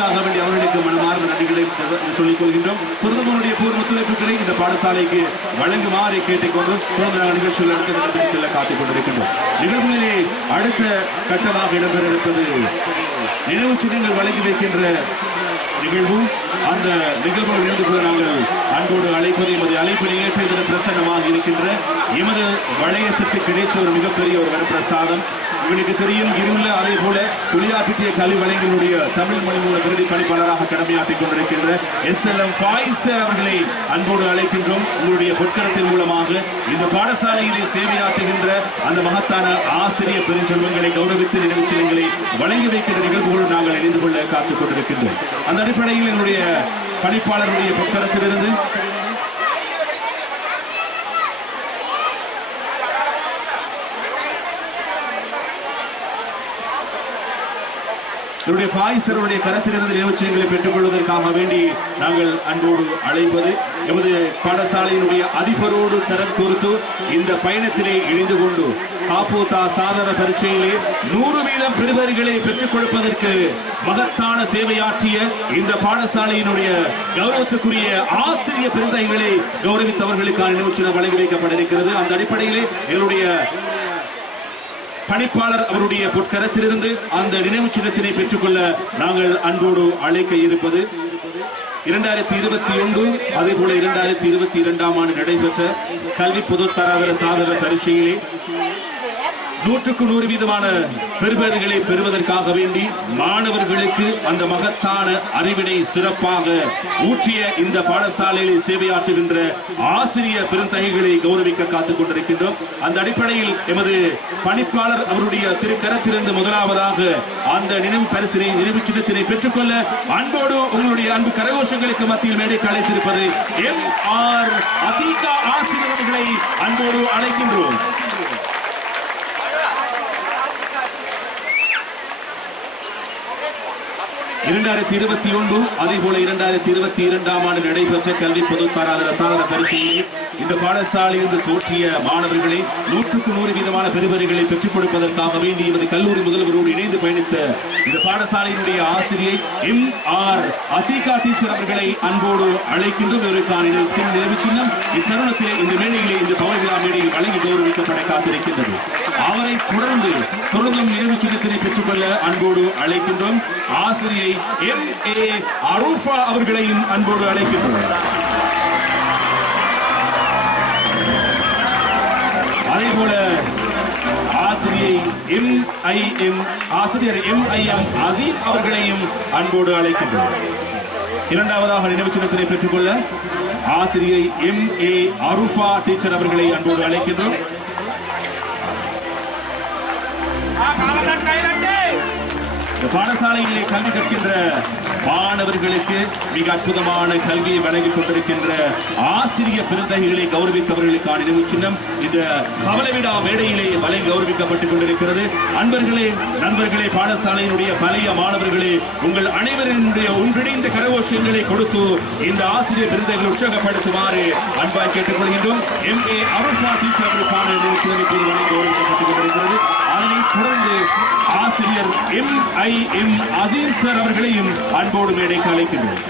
அதற்காக வேண்டி அவர்களுக்கு மனமார்ந்த நன்றிகளை சொல்லிக் கொள்கின்றோம். தொடர்ந்து பூர்ண ஒத்துழைப்புகளை இந்த பாடசாலைக்கு வழங்குமாறு கேட்டுக்கொண்டு தொடர்ந்து நிகழ்ச்சிகள் அடுத்த செல்ல காத்துக் கொண்டிருக்கின்றோம். நிகழ்வுகளிலே அடுத்த கட்டமாக இடம்பெற இருப்பது நினைவு சின்னங்கள் வழங்கி வைக்கின்ற நிகழ்வும் அந்த நிகழ்வுகள் இருந்து கூட நாங்கள் அன்போடு அழைப்பது எமது அழைப்பினை ஏற்ற பிரசன்னமாக இருக்கின்ற எமது வளையத்துக்கு கிடைத்த ஒரு மிகப்பெரிய ஒரு வரப்பிரசாதம். இவனுக்கு தெரியும் இருள அதே போல துளியாப்பிட்டிய கல்வி வழங்கினுடைய தமிழ் மொழி மூல விருதி பணிப்பாளராக கடமையாற்றிக் கொண்டிருக்கின்ற SLM ஃபாயிசர் அவர்களை அன்போடு அழைக்கின்றோம். உங்களுடைய பொற்கரத்தின் மூலமாக இந்த பாடசாலையிலே சேவையாற்றுகின்ற அந்த மகத்தான ஆசிரியர் பெருஞ்செல்வங்களை கௌரவித்து நினைவு சின்னங்களை வழங்கி வைக்கின்ற நிகழ்வுகளோடு நாங்கள் இணைந்து கொள்ள காத்துக் கொண்டிருக்கின்றோம். அந்த அடிப்படையில் என்னுடைய பணிப்பாளருடைய பொற்கரத்திலிருந்து ஃபாயிசருடைய கரத்திலிருந்து நிகழ்ச்சிகளை பெற்றுக் கொள்வதற்காக வேண்டி நாங்கள் அன்போடு அழைப்பது எமது பாடசாலையினுடைய அதிபரோடு தரம் குறித்து இந்த பயணத்திலே இணைந்து கொண்டு காப்போத்தா சாதாரண பரீட்சையிலே 100% பெறுபவர்களை பெற்றுக் கொடுப்பதற்கு மகத்தான சேவையாற்றிய இந்த பாடசாலையினுடைய கௌரவத்துக்குரிய ஆசிரியர் பெருந்தகைகளை கௌரவித்தவர்களுக்கான நிகழ்ச்சி வழங்கி வைக்கப்பட இருக்கிறது. அந்த அடிப்படையிலே எங்களுடைய பணிப்பாளர் அவருடைய பொற்கரத்திலிருந்து அந்த நினைவு சின்னத்தினை பெற்றுக்கொள்ள நாங்கள் அன்போடு அழைக்க இருப்பது 2021 அதே போல 2022 ஆண்டு நடைபெற்ற கல்வி பொதுத்தராதர சாதன பரீட்சையிலே 100% பெறுபவர்களை பெறுவதற்காக வேண்டி மாணவர்களுக்கு அந்த மகத்தான அறிவினை சிறப்பாக ஊற்றிய இந்த பாடசாலையில் சேவையாற்றுகின்ற ஆசிரியர் பெருந்தகைகளை கௌரவிக்க காத்துக் கொண்டிருக்கின்றோம். அந்த அடிப்படையில் எமது பணிப்பாளர் அவருடைய திருக்கரத்திலிருந்து முதலாவதாக அந்த நினைவு பரிசினை நினைவு சின்னத்தினை பெற்றுக்கொள்ள அன்போடு உங்களுடைய அன்பு கரகோஷங்களுக்கு மத்தியில் மேடைக்கு அழைத்திருப்பது MR அதிகா ஆசிரியர்களை அன்போடு அழைக்கின்றோம். 2021 அதே போல 2022 ஆண்டு நடைபெற்ற கல்வி பொதுத்தராதர சாதன பரீட்சையில் இந்த பாடசாலையிலிருந்து தோற்றிய மாணவர்களை 100% பெறுபவர்களை பெற்றுக் கொடுப்பதற்காக வேண்டி எமது கல்லூரி முதல்வரோடு இணைந்து பயணித்த இந்த பாடசாலையினுடைய ஆசிரியை MR அதிகா டீச்சர் அவர்களை அன்போடு அழைக்கின்றோம். இவருக்கான நினைவு சின்னம் இத்தருணத்திலே இந்த மேடையிலே இந்த பவன் விழா மேடையில் வழங்கி கௌரவிக்கப்பட காத்திருக்கின்றது. அவரை தொடர்ந்தும் நினைவு சின்னத்தினை பெற்றுக்கொள்ள அன்போடு அழைக்கின்றோம். ஆசிரியை MA அரூஃபா அவர்களையும் அன்போடு அழைக்கின்றோம். அதே போல ஆசிரியர் MIM அசீம் அவர்களையும் அன்போடு அழைக்கின்றோம். இரண்டாவதாக நினைவு சின்னத்தினை பெற்றுக்கொள்ள ஆசிரியை MA அரூஃபா டீச்சர் அவர்களை அன்போடு அழைக்கின்றோம். பாடசாலையிலே கல்வி கற்கின்ற மாணவர்களுக்கு மிக அற்புதமான கல்வியை வழங்கிக் கொண்டிருக்கின்ற ஆசிரியர் பெருந்தகைகளை கௌரவித்தவர்களுக்கான நினைவு சின்னம் இந்த பவளவிழா மேடையிலே வழங்கி கௌரவிக்கப்பட்டுக் கொண்டிருக்கிறது. அன்பர்களே, நண்பர்களே, பாடசாலையினுடைய பழைய மாணவர்களே, உங்கள் அனைவரினுடைய ஒன்றிணைந்த கரகோஷங்களை கொடுத்து இந்த ஆசிரியர் பெருந்தகைகளை உற்சாகப்படுத்துமாறு அன்பாய் கேட்டுக்கொள்கின்றோம். MA அரூஃபா டீச்சர் அவர்களுக்கான நினைவு சின்னம் இப்போது வழங்கி கௌரவிக்கப்பட்டுக் கொண்டிருக்கிறது. அதனைத் தொடர்ந்து ஆசிரியர் MIM அசீம் சார் அவர்களையும் அன்போடு மேடைக்கு அழைக்கின்றோம்.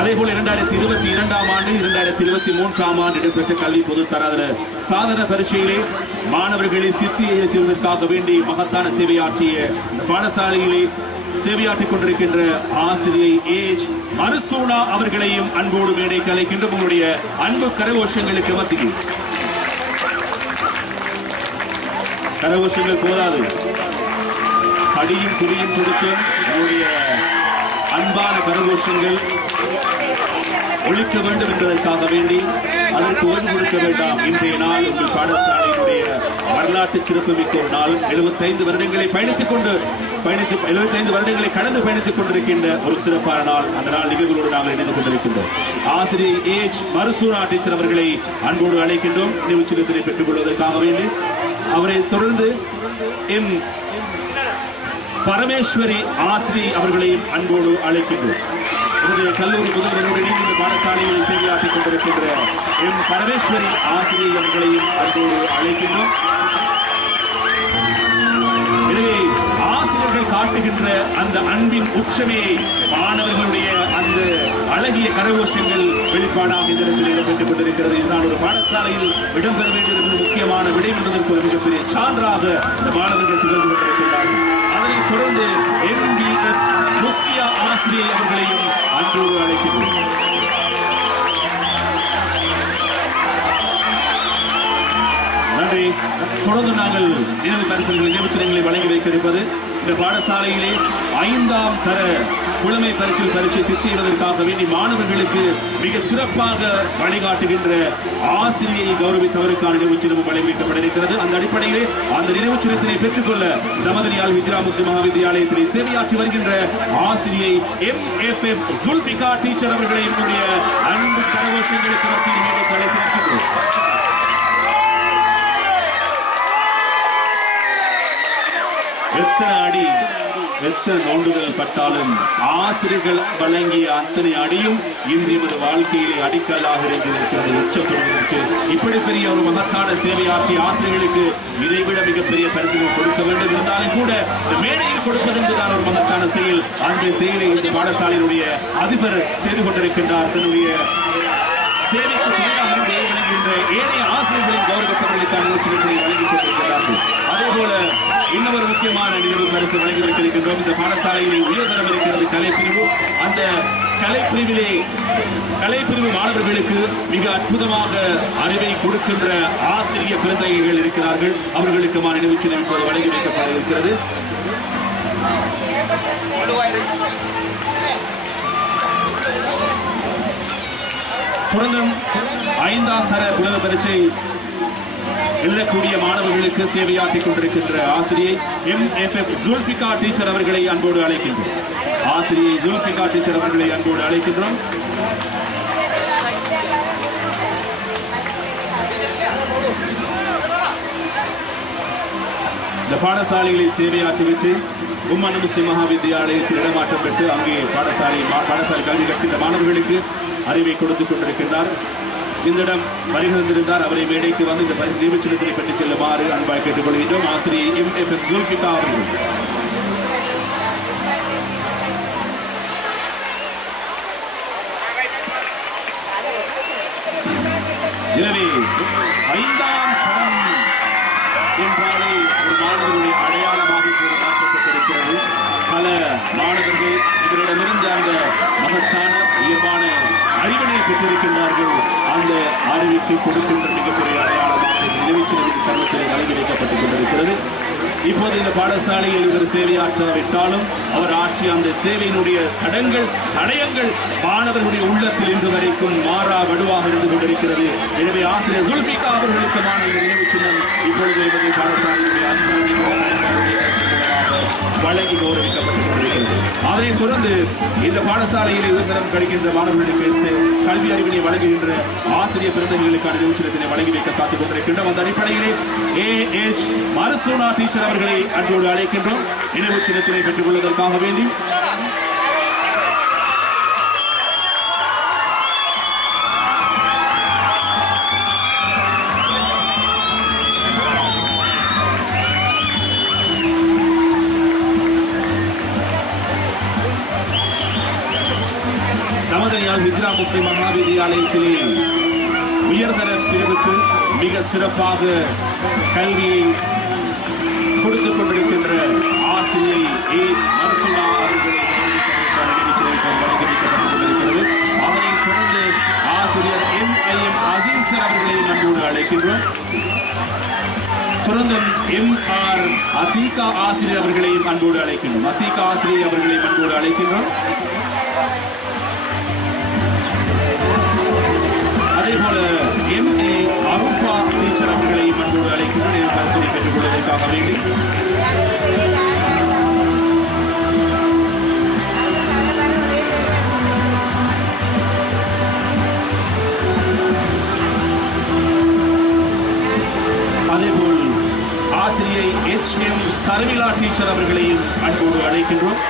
அதேபோல 2022 ஆண்டு 2023 ஆண்டு இடம்பெற்ற கல்வி பொதுத்தராதர சாதன பரீட்சையிலே மாணவர்களை சித்தியை செய்வதற்காக வேண்டி மகத்தான சேவையாற்றிய பாடசாலையிலே சேவையாற்றிக் கொண்டிருக்கின்ற ஆசிரியை H மருசூனா அவர்களையும் அன்போடு மேடைக்கு அழைக்கின்ற உங்களுடைய அன்பு கரகோஷங்களுக்கு மத்தியில் கரகோஷங்கள் போதாது, அடியும் குடியும் கொடுக்கும் உங்களுடைய அன்பான கரகோஷங்கள் ஒழிக்க வேண்டும் என்பதற்காக வேண்டி அதற்கு ஓய்வு கொடுக்க வேண்டாம். இன்றைய நாள் உங்கள் பாடசாலையினுடைய வரலாற்று சிறப்புமிக்க ஒரு நாள். 75 வருடங்களை 75 வருடங்களை கடந்து பயணித்துக் கொண்டிருக்கின்ற ஒரு சிறப்பான நாள். அந்த நாள் நிகழ்வுகளோடு நாங்கள் இணைந்து கொண்டிருக்கின்றோம். ஆசிரியர் H மருசூனா டீச்சர் அவர்களை அன்போடு அழைக்கின்றோம் நினைவு சின்னத்தினை பெற்றுக் கொள்வதற்காக வேண்டி. அவரை தொடர்ந்து M பரமேஸ்வரி ஆசிரியை அவர்களையும் அன்போடு அழைக்கின்றோம். கல்லூரி முதல்வரோடு இணைந்து இந்த பாடசாலையில் சேவையாற்றிக் கொண்டிருக்கின்ற M பரமேஸ்வரி ஆசிரியை அவர்களையும் அன்போடு அழைக்கின்றோம். அந்த அன்பின் உச்சமே மாணவர்களுடைய அந்த அழகிய கரகோஷங்கள் வெளிப்பாடாக இந்த இடத்தில் இடம்பெற்றுக் கொண்டிருக்கிறது. இதுதான் ஒரு பாடசாலையில் இடம்பெற வேண்டியது முக்கியமான விடை என்பதற்கு ஒரு மிகப்பெரிய சான்றாக இந்த மாணவர்கள் திகழ்ந்து கொண்டிருக்கிறார்கள். அதனைத் தொடர்ந்து MDF முஸ்கியா ஆசிரியை அவர்களையும் அன்போடு அழைக்கின்றோம். நன்றி. தொடர்ந்து நாங்கள் நினைவு பரிசுகளை நினைவுச்சின்னங்களை வழங்கி வைக்க இருப்பது இந்த பாடசாலையிலே 5ஆம் தர புலமை பரீட்சை சித்திடுவதற்காக வேண்டி மாணவர்களுக்கு மிகச் சிறப்பாக வழிகாட்டுகின்ற ஆசிரியை கௌரவித்தவருக்கான நினைவுச்சின்னமும் வழங்கி வைக்கப்பட இருக்கிறது. அந்த அடிப்படையிலே அந்த நினைவுச்சின்னத்தினை பெற்றுக்கொள்ள சமதனியால் ஹிஜ்ரா முஸ்லிம் மகாவித்யாலயத்திலே சேவையாற்றி வருகின்ற ஆசிரியை MFF ஜுல்ஃபிகா டீச்சர் அவர்களை என்னுடைய அன்பு கரகோஷங்களுக்கு மத்தியில் மேலே தலைத்திருக்கின்றோம். எத்தனை அடி எத்தனை நோண்டுதல் பட்டாலும் ஆசிரியர்கள் வழங்கிய அத்தனை அடியும் இன்று எமது வாழ்க்கையிலே அடிக்கல்லாக இருக்கிறது. உச்சப்படுவதற்கு இப்படி பெரிய ஒரு மகத்தான சேவையாற்றிய ஆசிரியர்களுக்கு இதைவிட மிகப்பெரிய பரிசுகள் கொடுக்க வேண்டும். இருந்தாலும் கூட இந்த மேடையில் கொடுப்பது என்பதால் ஒரு மகத்தான செயல். அந்த செயலை இந்த பாடசாலையினுடைய அதிபர் செய்து கொண்டிருக்கின்றார். தன்னுடைய சேவைக்கு துணையாக வழங்குகின்ற ஏனைய ஆசிரியர்களின் கௌரவப்பவர்களுக்கான நிகழ்ச்சிகளை வழங்கிக் கொண்டிருக்கிறார்கள். அதே போல இன்னொரு முக்கியமான நினைவு பரிசு வழங்கி வைத்திருக்கின்றோம். இந்த பாடசாலையிலே உயர்தரம் இருக்கிறது கலைப்பிரிவு. அந்த கலைப்பிரிவு மாணவர்களுக்கு மிக அற்புதமாக அறிவை கொடுக்கின்ற ஆசிரியர் பிறந்தகைகள் இருக்கிறார்கள். அவர்களுக்குமான நினைவுச்சின்னம் இப்போது வழங்கி வைக்கப்பட இருக்கிறது. தொடர்ந்து 5ஆம் தர புலமை பரீட்சை எழுதக்கூடிய மாணவர்களுக்கு சேவையாற்றிக் கொண்டிருக்கின்ற ஆசிரியை MFF ஜுல்ஃபிகா டீச்சர் அவர்களை அன்போடு அழைக்கின்றோம். ஆசிரியை ஜுல்ஃபிகா டீச்சர் அவர்களை அன்போடு அழைக்கின்றோம். இந்த பாடசாலைகளில் சேவையாற்றிவிட்டு உம்மன் முஸ்லிம் மகாவித்யாலயத்தில் இடமாற்றம் பெற்று அங்கே பாடசாலை கல்வி கற்கின்ற மாணவர்களுக்கு அறிவை கொடுத்துக் கொண்டிருக்கின்றார். இந்த இடம் வருகின்றிருந்தார். அவரை மேடைக்கு வந்து இந்த பரிசு நியமிச்சிடத்தினை பெற்றுச் செல்லுமாறு அன்பாய் கேட்டுக்கொள்கின்றோம். ஆசிரியை MFF ஜுல்ஃபிகா அவர்கள். எனவே 5ஆம் தரம் என்றாலே ஒரு மாணவர்களுடைய அடையாளமாக மாற்றப்பட்டிருக்கிறது. பல மாணவர்கள் இவரிடமிருந்து அந்த மகத்தான உயர்வான அறிவினை பெற்றிருக்கின்றார்கள். அந்த அறிவிக்கு கொடுக்கின்ற மிகப்பெரிய அடையாளமாக நினைவுச்சின்னத்தின் கருவத்திலே வழங்கி வைக்கப்பட்டுக் கொண்டிருக்கிறது. இப்போது இந்த பாடசாலையில் இவர் சேவையாற்றாவிட்டாலும் அவர் ஆற்றிய அந்த சேவையினுடைய தடயங்கள் மாணவர்களுடைய உள்ளத்தில் இன்று வரைக்கும் மாறா வடுவாக இருந்து கொண்டிருக்கிறது. எனவே ஆசிரியர் ஜுல்ஃபிகா அவர்களுக்குமான இந்த நினைவுச்சின்னம் இப்பொழுது இவர்கள் பாடசாலையுடைய வழங்கி கௌரவிக்கப்பட்டுக் கொண்டிருக்கிறது. அதனைத் தொடர்ந்து இந்த பாடசாலையில் உயர்தரம் கழிக்கின்ற மாணவர்களுக்கு கல்வி அறிவினை வழங்குகின்ற ஆசிரியர் பிறந்தவர்களுக்கான நினைவுச்சின்னத்தினை வழங்கி வைக்க காத்துக் கொண்டிருக்கின்றோம். அந்த அடிப்படையிலே AH மர்சூனா டீச்சர் அவர்களை அன்போடு அழைக்கின்றோம். நினைவுச்சின்னத்தினை பெற்றுக் கொள்வதற்காக வேண்டி சமதனியால் ஹிஜ்ரா முஸ்லிம் மகாவித்யாலயத்திலே உயர்தர பிரிவுக்கு மிக சிறப்பாக கல்வியை கொடுத்துக் கொண்டிருக்கின்ற ஆசிரியை AH மர்சூனா அவர்களை வழங்கி வைக்கப்பட்டுக் கொண்டிருக்கிறது. அதனைத் தொடர்ந்து ஆசிரியர் MIM அசீஸ் அவர்களை நம்மோடு அழைக்கின்றோம். தொடர்ந்து MR அதீகா ஆசிரியர் அவர்களையும் அன்போடு அழைக்கின்றோம். அதீகா ஆசிரியர் அவர்களையும் அன்போடு அழைக்கின்றோம். அதேபோல MA அருஃபா டீச்சர் அவர்களை அன்போடு அழைக்கின்றோம். பரிசனை பெற்றுக் கொள்வதற்காக வேண்டி அதேபோல் ஆசிரியை HM சர்விலா டீச்சர் அவர்களையும் அன்போடு அழைக்கின்றோம்.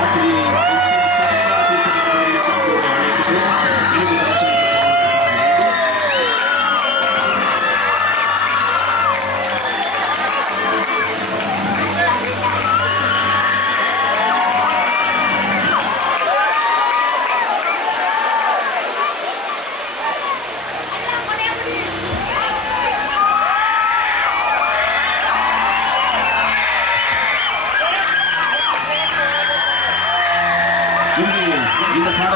ஆசிரியை HM சர்விலா டீச்சர் அவர்களையும் அன்போடு அழைக்கின்றோம்.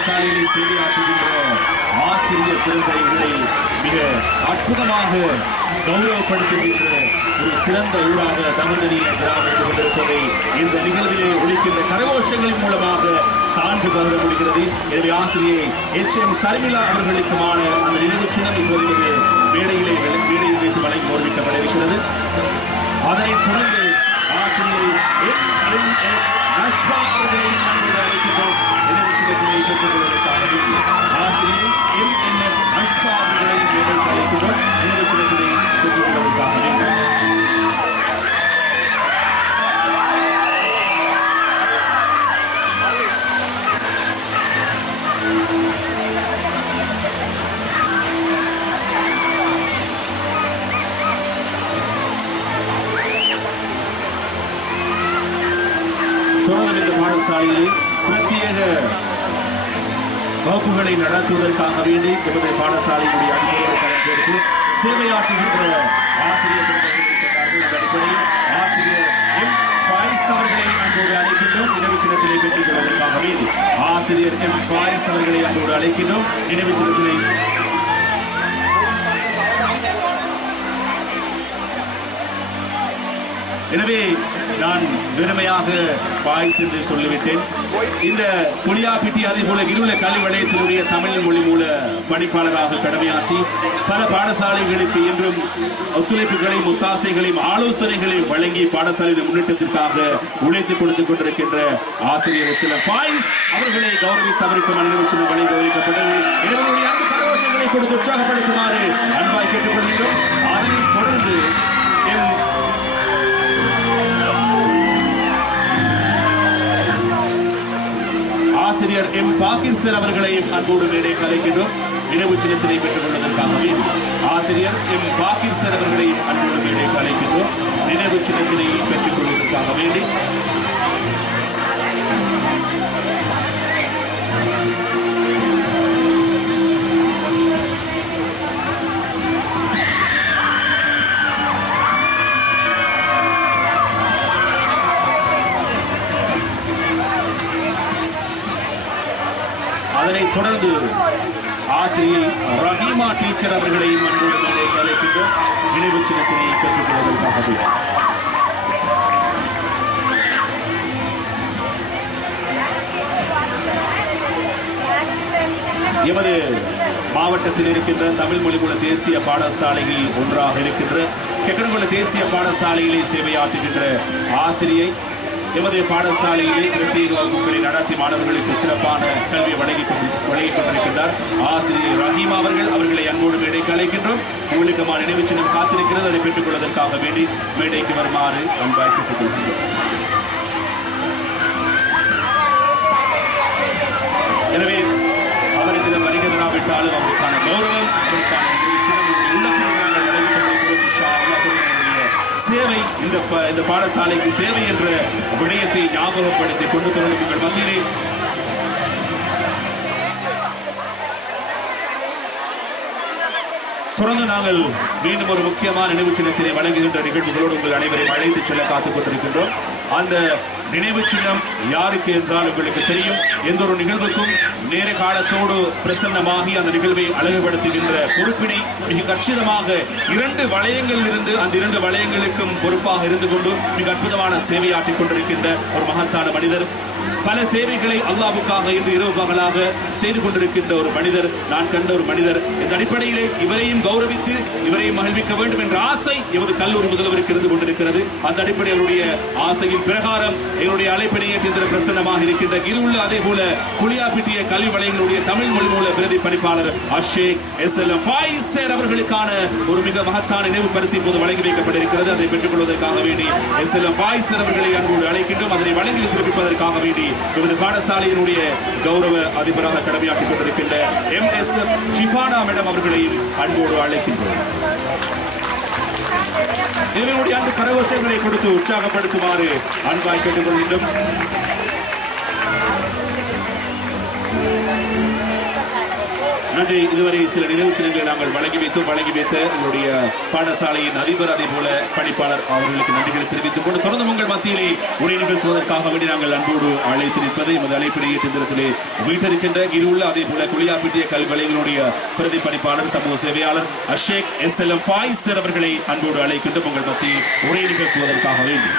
பாடசாலையில் சேவையாற்றுகின்ற ஆசிரியர் பெருந்தைகளை மிக அற்புதமாக கௌரவப்படுத்துகின்ற ஒரு சிறந்த ஊராக தமிழ்நீர கிராமம் கொண்டிருப்பதை இந்த நிகழ்விலே ஒழிக்கின்ற கரகோஷங்களின் மூலமாக சான்று பகிர முடிகிறது. எனவே ஆசிரியை HM சர்மிளா அவர்களுக்குமான அந்த நினைவு சின்னம் இப்போது மேடையில் வைத்து வழங்கி கௌரவிக்கப்பட இருக்கிறது. அதனைத் தொடர்ந்து ஆசிரியை அவர்களை அழைக்கின்றோம். நினைவு சின்னத்தினை பெற்றுக் கொள்வதற்காக ஆசிரியை MNF அஷ்பா அவர்களை மேடைக்கு அழைக்கின்றோம். நினைவு சின்னத்தினை பெற்றுக் கொள்வதற்காக இந்த பாடசாலையில் பிரத்யேக வகுப்புகளை நடத்துவதற்காக வேண்டி எமது பாடசாலையினுடைய அடிப்படையில் சேவையாற்றுகின்ற ஆசிரியர் அடிப்படையில் ஆசிரியர் M. ஃபாயிஸ் அவர்களை அன்போடு அழைக்கின்றோம். நினைவு சின்னத்தினை பெற்றுக் கொள்வதற்காக வேண்டி ஆசிரியர் M. ஃபாயிஸ் அவர்களை அன்போடு அழைக்கின்றோம். நினைவு சின்னத்தினை எனவே நான் வெறுமையாக பாய்ஸ் என்று சொல்லிவிட்டேன். இந்த புளியாப்பிட்டி அதே போல இருள கல்வி வலயத்தினுடைய தமிழ் மொழி மூல பணிப்பாளராக கடமையாற்றி பல பாடசாலைகளுக்கு இன்றும் ஒத்துழைப்புகளையும் ஒத்தாசைகளையும் ஆலோசனைகளையும் வழங்கி பாடசாலையின் முன்னேற்றத்திற்காக உழைத்துக் கொடுத்துக் கொண்டிருக்கின்ற ஆசிரியர் சில பாய்ஸ் அவர்களை கௌரவித்து அவருக்கு மனித சின்னம் வழி கௌரவிக்கப்பட்டது. இவர்களுடைய அன்பு கரகோஷங்களை கொடுத்து உற்சாகப்படுத்துமாறு அன்பாய் கேட்டுக்கொள்கிறோம். அதனைத் தொடர்ந்து ஆசிரியர் M. பாக்கிர் அவர்களை அன்போடு மேடை கலைக்கின்றோம். நினைவு சின்னத்தினை பெற்றுக் கொள்வதற்காகவே ஆசிரியர் M. பாக்கிர் அவர்களை அன்போடு மேடை கலைக்கின்றோம். நினைவு சின்னத்தினை பெற்றுக் கொள்வதற்காக வேண்டி அதனைத் தொடர்ந்து ஆசிரியை ரஹீமா டீச்சர் அவர்களையும் அன்போடு மேலே அழைக்கின்ற நினைவு சின்னத்தினை பெற்றுக் கொள்வதற்காகவே எமது மாவட்டத்தில் இருக்கின்ற தமிழ் மொழி மூல தேசிய பாடசாலையில் ஒன்றாக இருக்கின்ற கெக்கனகுள தேசிய பாடசாலையிலே சேவையாற்றுகின்ற ஆசிரியை எமது பாடசாலையிலே பிரத்யேக வகுப்புகளை நடத்தி மாணவர்களுக்கு சிறப்பான கல்வியை வழங்கிக் கொண்டிருக்கின்றார் ஆசிரியர் ரஹீமா அவர்களை அன்போடு மேடைக்கு அழைக்கின்றோம். உங்களுக்குமான நினைவு சின்னம் காத்திருக்கிறது. அதை பெற்றுக் கொள்வதற்காக வேண்டி மேடைக்கு வருமாறு அன்பாய் கேட்டுக் கொள்கின்றோம். எனவே அவர் இதில் வருகிறாவிட்டாலும் அவருக்கான கௌரவம் அவருக்கான நினைவு சின்னம் உள்ளத்தில் நாங்கள் வழங்கிக் கொண்டிருக்கிறோம். சேவை இந்த பாடசாலைக்கு தேவை என்ற விடயத்தை ஞாபகப்படுத்திக் கொண்டு தொடர்ந்து உங்கள் மத்தியிலே தொடர்ந்து நாங்கள் மீண்டும் ஒரு முக்கியமான நினைவு சின்னத்தினை வழங்குகின்ற நிகழ்வுகளோடு உங்கள் அனைவரையும் அழைத்துச் செல்ல காத்துக் கொண்டிருக்கின்றோம். அந்த நினைவு சின்னம் யாருக்கு என்றால் உங்களுக்கு தெரியும். எந்த ஒரு நிகழ்வுக்கும் நேர காலத்தோடு பிரசன்னமாகி அந்த நிகழ்வை அழகுபடுத்துகின்ற பொறுப்பினை மிக கச்சிதமாக 2 வளையங்களில் இருந்து அந்த 2 வளையங்களுக்கும் பொறுப்பாக இருந்து கொண்டு மிக அற்புதமான சேவையாற்றிக் கொண்டிருக்கின்ற ஒரு மகத்தான மனிதர். பல சேவைகளை அல்லாஹ்வுக்காக இன்று இரவு பகலாக செய்து கொண்டிருக்கின்ற ஒரு மனிதர், நான் கண்ட ஒரு மனிதர். இந்த அடிப்படையிலே இவரையும் கௌரவித்து இவரையும் மகிழ்விக்க வேண்டும் என்ற ஆசை எமது கல்லூரி முதல்வருக்கு இருந்து கொண்டிருக்கிறது. அந்த அடிப்படை அவருடைய ஆசையின் பிரகாரம் எங்களுடைய அழைப்பினை ஏற்று பிரசன்னமாக இருக்கின்ற இருவுள்ள அதே போல புளியாப்பிட்டிய கல்வி வலயங்களுடைய தமிழ் மொழி மூல பிரதி பணிப்பாளர் அஷேக் SLM ஃபாயிஸ் அவர்களுக்கான ஒரு மிக மகத்தான நினைவு பரிசு இப்போது வழங்கி வைக்கப்பட்டிருக்கிறது. அதை பெற்றுக் கொள்வதற்காக வேண்டி SLM ஃபாயிஸ் அவர்களை அன்போடு அழைக்கின்றோம். அதனை வழங்கி சிறப்பிப்பதற்காக வேண்டி எமது பாடசாலையினுடைய கௌரவ அதிபராக கடமையாற்றிக் கொண்டிருக்கின்ற MSF ஷிஃபானா மேடம் அவர்களையும் அன்போடு அழைக்கின்றோம். இவர்களுடைய அன்பு கரகோஷங்களை கொடுத்து உற்சாகப்படுத்துமாறு அன்பாய் கேட்டுக்கொள்கின்றோம். நன்றி. இதுவரை சில நினைவு சின்னங்களை நாங்கள் வழங்கி வைத்த எங்களுடைய பாடசாலையின் அதிபர் அதே போல பணிப்பாளர் அவர்களுக்கு நன்றிகளை தெரிவித்துக் கொண்டு தொடர்ந்து உங்கள் மத்தியிலே உரை நிகழ்த்துவதற்காக வேண்டி நாங்கள் அன்போடு அழைத்து நிற்பதை எமது அழைப்பினை ஏற்றிருந்ததிலே வீட்டிருக்கின்ற இருவுள்ள அதே போல குளியாப்பிட்டிய கல்வலைகளுடைய பிரதி பணிப்பாளர் சமூக சேவையாளர் அஷேக் SLM ஃபாயிசர் அவர்களை அன்போடு அழைக்கின்ற உங்கள் மத்தியில் உரை நிகழ்த்துவதற்காக வேண்டி